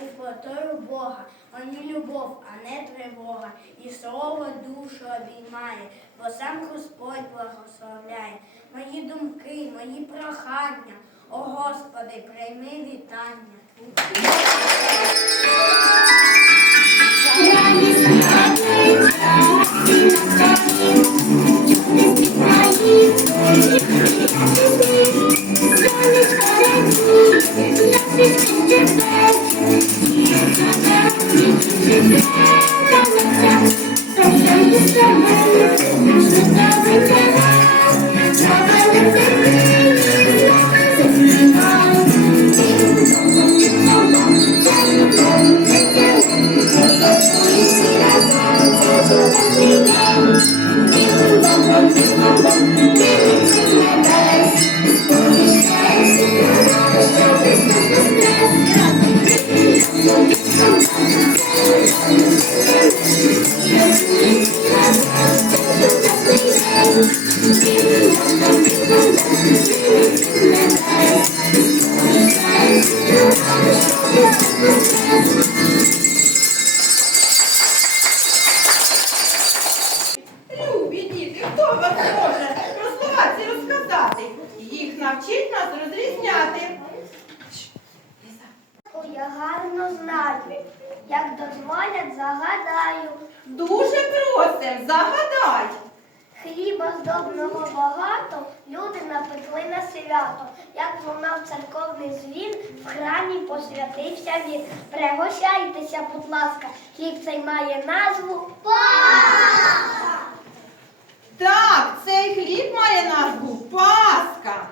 теплотою Бога, Оні любов, а не тривога, і слово душу обіймає, бо сам Господь благословляє. Мої думки, мої прохання, о Господи, прийми вітання. Любі свято. Як лунав церковний дзвін, в храмі посвятився він. Пригощайтеся, будь ласка, хліб цей має назву Пасха. Так, цей хліб має назву Пасха.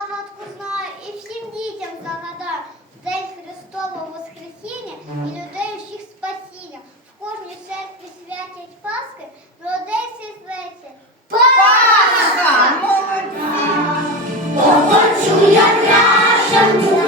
Загадку знаю і всім дітям загадаю. В День Христового Воскресіння і людей усіх спасіння. В кожній церкві святять Пасхи, в Одесі зветься. Пасха! Shanti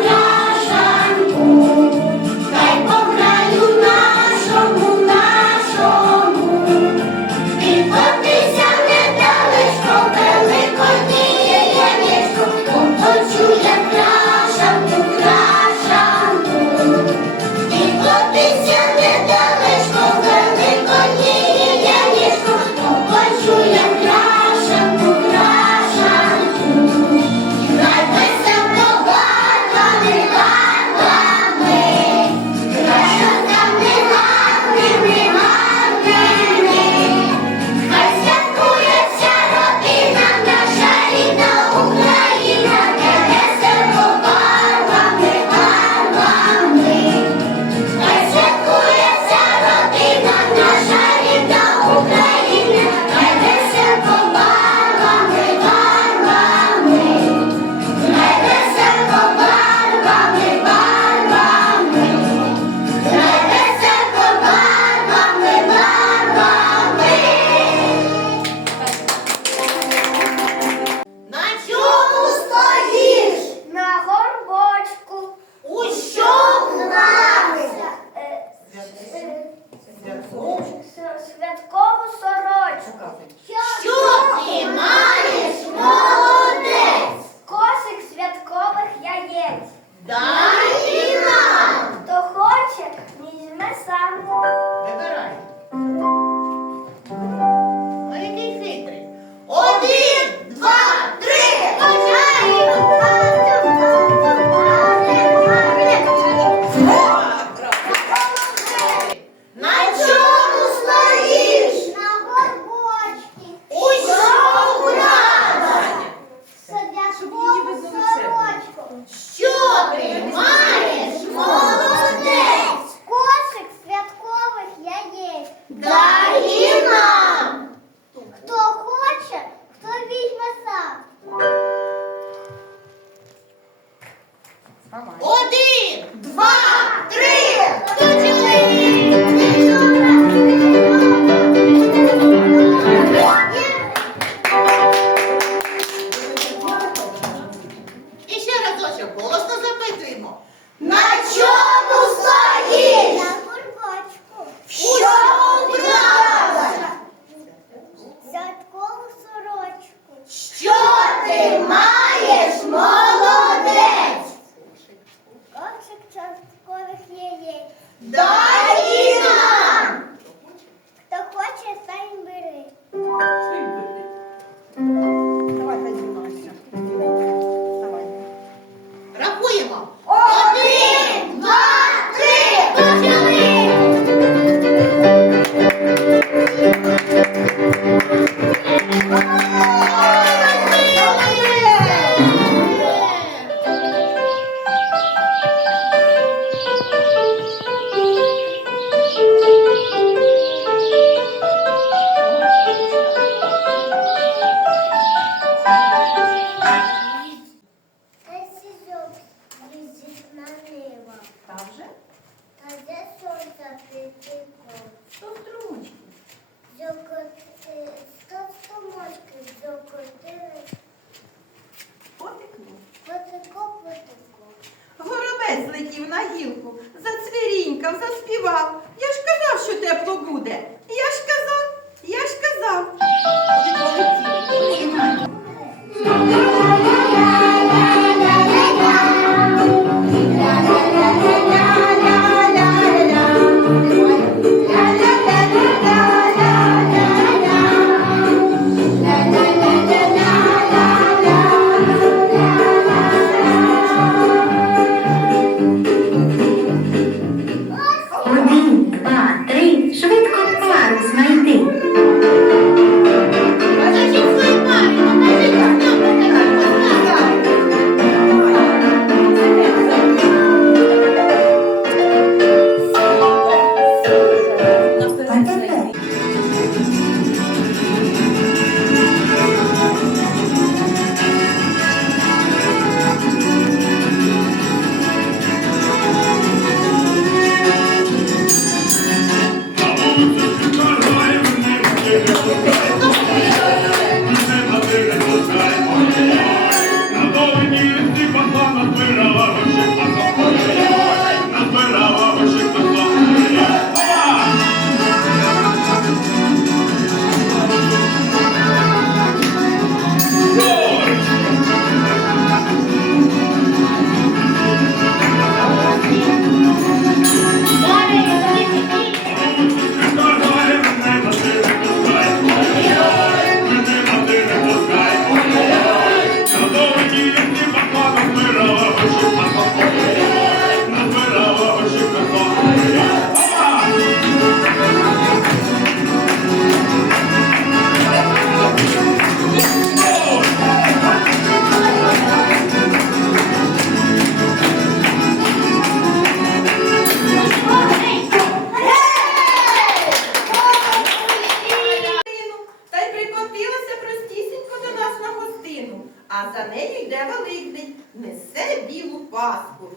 а за нею йде Великдень, несе білу паску,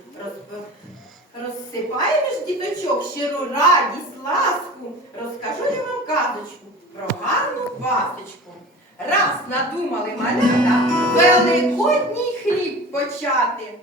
розсипає між діточок щиру радість, ласку. Розкажу я вам казочку про гарну пасочку. Раз надумали малята великодній хліб почати.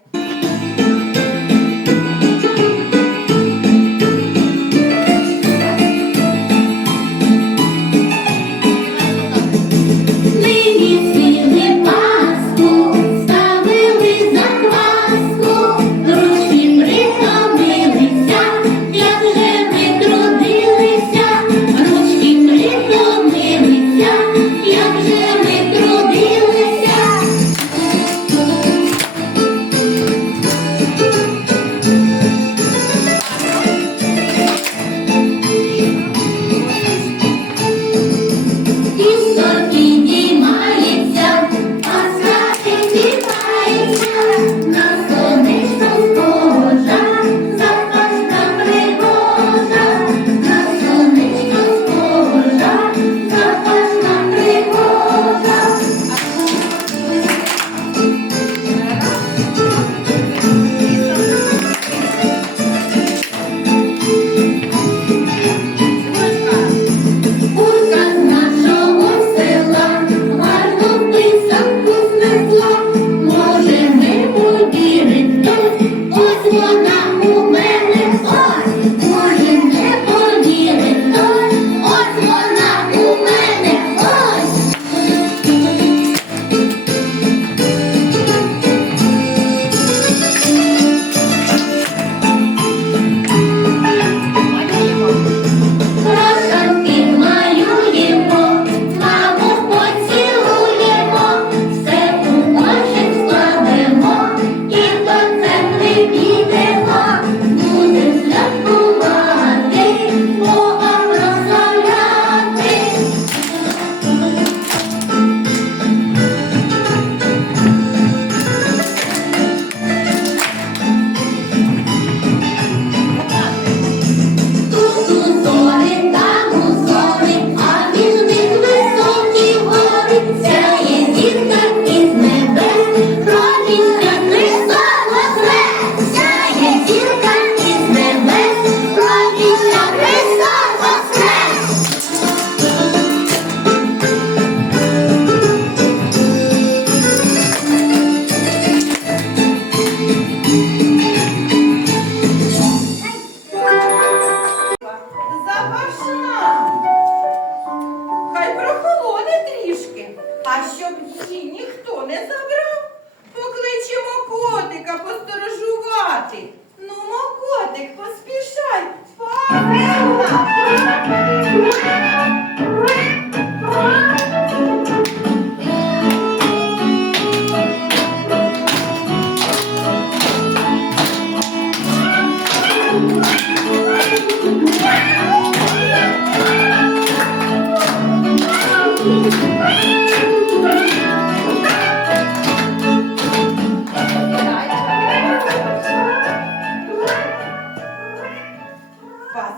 Посторожувати. Ну, мо котик, поспішай. Павлина!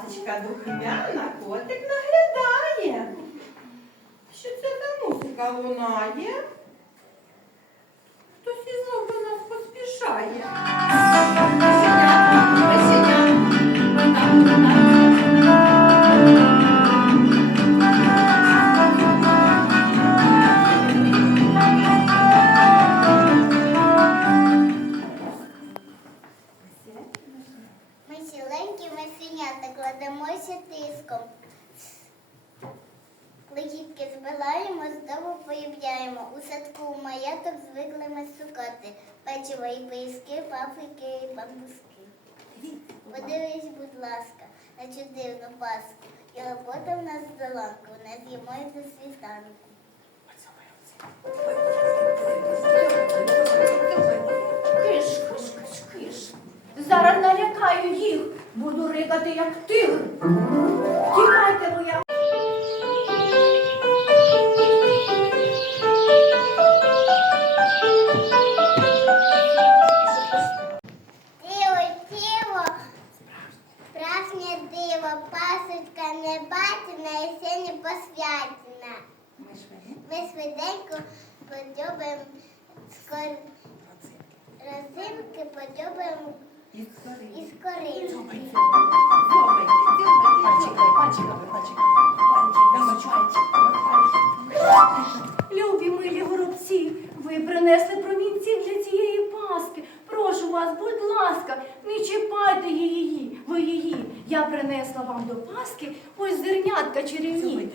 Пасочка духмяна, котик наглядає. Що це за музика лунає? Маяток звикли ми сукати. Печиво і писки, пафрики і бамбуски. Подивись, будь ласка, на цю дивну паску. І робота в нас доланку, не з'їмо й до світанку. Киш, киш, киш, киш. Зараз налякаю їх. Буду рикати, як тигр. Тікайте, моя. Справжнє диво, пасочка не бачена і ще не посвячена. Ми швиденько подьобаємо скор... розинки, подьобаємо із коринки. Любі милі горобці, ви принесли промінці для цієї паски. Прошу вас, будь ласка, не чіпайте її, ви її. Я принесла вам до паски ось зернятка чарівні.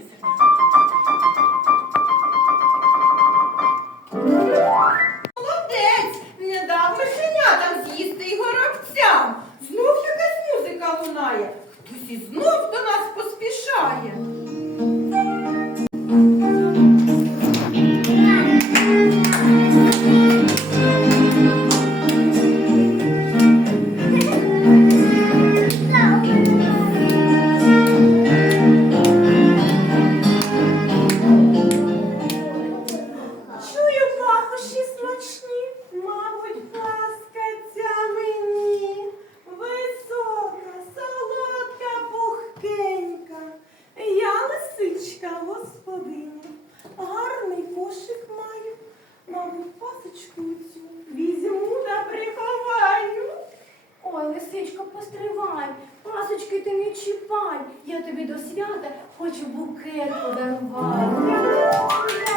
Лисичко, постривай, пасочки ти не чіпай. Я тобі до свята хочу букет подарувати.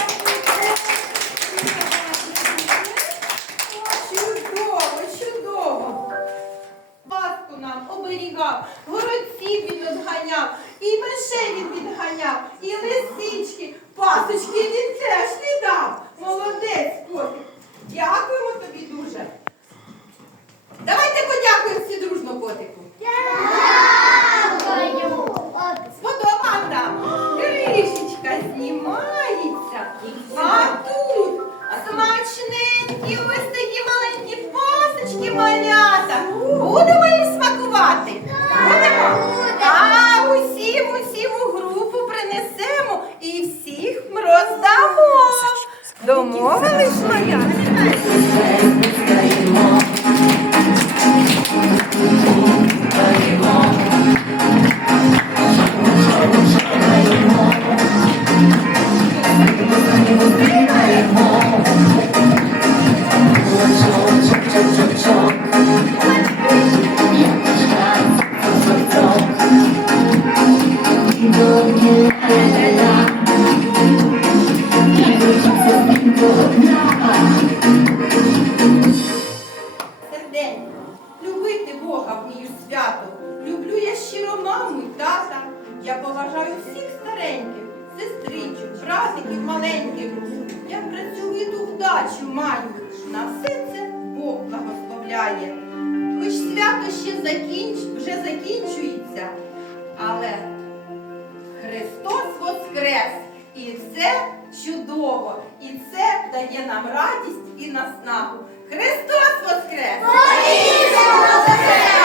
Удачу маю. На все це Бог благословляє. Хоч свято ще закінч... вже закінчується, але Христос Воскрес! І це чудово, і це дає нам радість і наснагу. Христос Воскрес! Воскрес!